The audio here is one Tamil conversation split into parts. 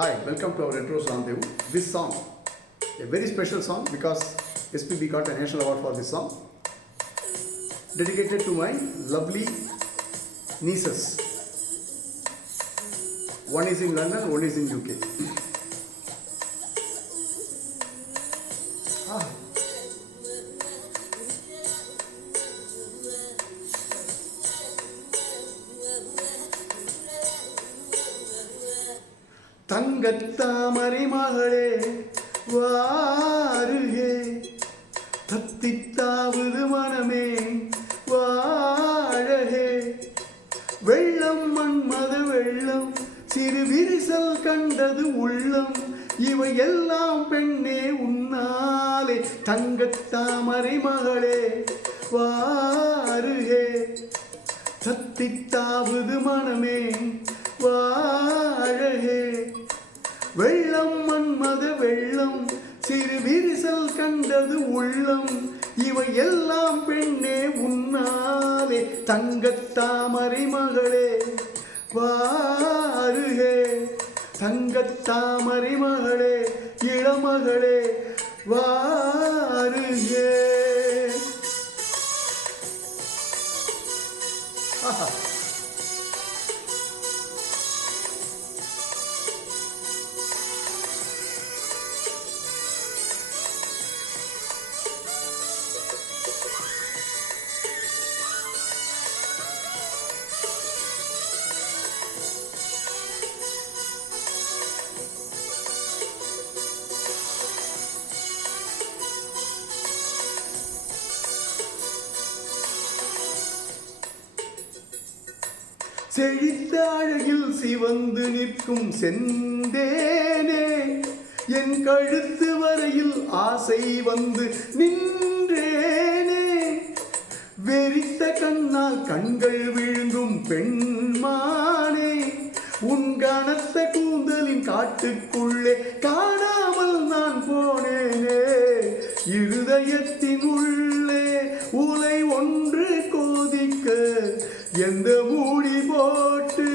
Hi, welcome to our Retro Rendezvous. This song, a very special song because SPB got a national award for this song. Dedicated to my lovely nieces. One is in London, one is in UK. தங்கத்தாமரை மகளே வாருகே, தத்தித்தாவுது மனமே வாழகே. வெள்ளம் மன்மத வெள்ளம், சிறு விரிசல் கண்டது உள்ளம், இவை எல்லாம் பெண்ணே உன்னாலே. தங்கத்தாமரை மகளே வாருகே, தத்தித்தாவுது மனமே வாழகே. வெள்ளம் மன்மத வெள்ளம், சிறு விரிசல் கண்டது உள்ளம், இவை எல்லாம் பெண்ணே உன்னாலே. தங்கத்தாமரை மகளே வாருகே, தங்கத்தாமரை மகளே இளமகளே வாருகே. செழித்த அழகில் சிவந்து நிற்கும் செந்தேனே, என் கழுத்து வரையில் ஆசை வந்து நின்றேனே. வெறித்த கண்ணால் கண்கள் விழுங்கும் பெண்மானே, உன் கனத்த கூந்தலின் காட்டுக்குள்ளே காணாமல் நான் போனேனே. இருதயத்தின் உள்ளே உலை ஒன்று கோதிக்க, எந்த மூடி போட்டு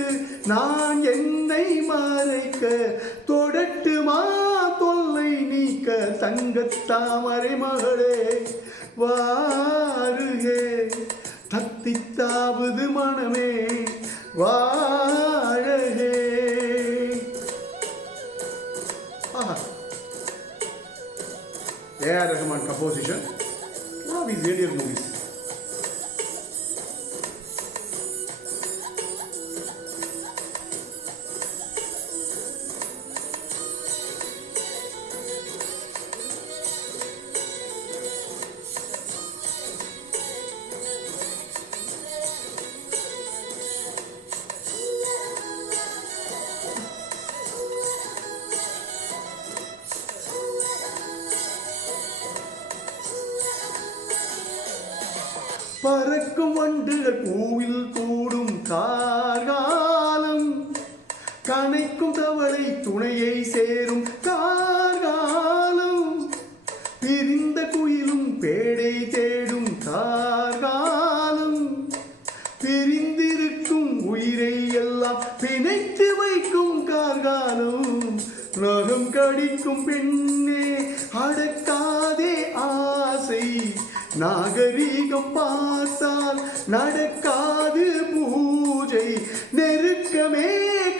நான் என்னை மறைக்க, தொடட்டுமா தொல்லை நீக்க. தங்கத்தாமரை மகளே வாருகே, தத்தித்தாவுது மனமே வாழகே. A.R. Rahman composition, one of his earlier movies. பறக்கும் வண்டுகள் பூவில் கூடும் கார்காலம், கனைக்கும் தவளை துணையை சேரும் கார்காலம், பிரிந்த குயிலும் பேடை தேடும் கார்காலம், பிரிந்திருக்கும் உயிரை எல்லாம் பிணைத்து வைக்கும் கார்காலம். நகம் கடிக்கும் பெண்ணே அடக்காதே ஆசை, நாகரீகம் பார்த்தால் நடக்காது பூஜை, நெருக்கமே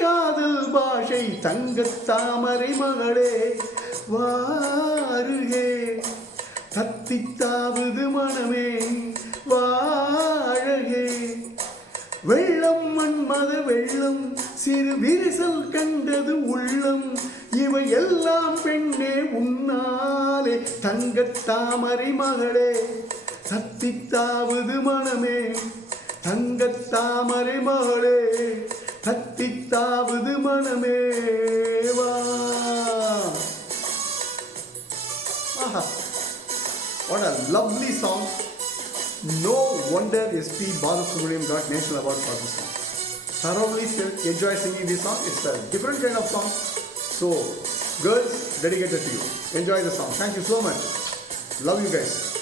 காதல் பாஷை. தங்கத்தாமரை மகளே வாருகே, தத்தித்தாவுது மனமே வாழகே. வெள்ளம் மன்மத வெள்ளம், சிறு விரிசல் கண்டது உள்ளம், இவை எல்லாம் பெண்ணே உன்னாலே. தங்கத்தாமரை மகளே தத்தித்தாவுது மனமே, தங்கத்தாமரை மகளே தத்தித்தாவுது மனமே வா. What a lovely song. No wonder SP Balasubramaniam got national award for this song. Thoroughly enjoy singing this song. It's a different kind of song. So, girls, dedicated to you. Enjoy the song. Thank you so much. Love you guys.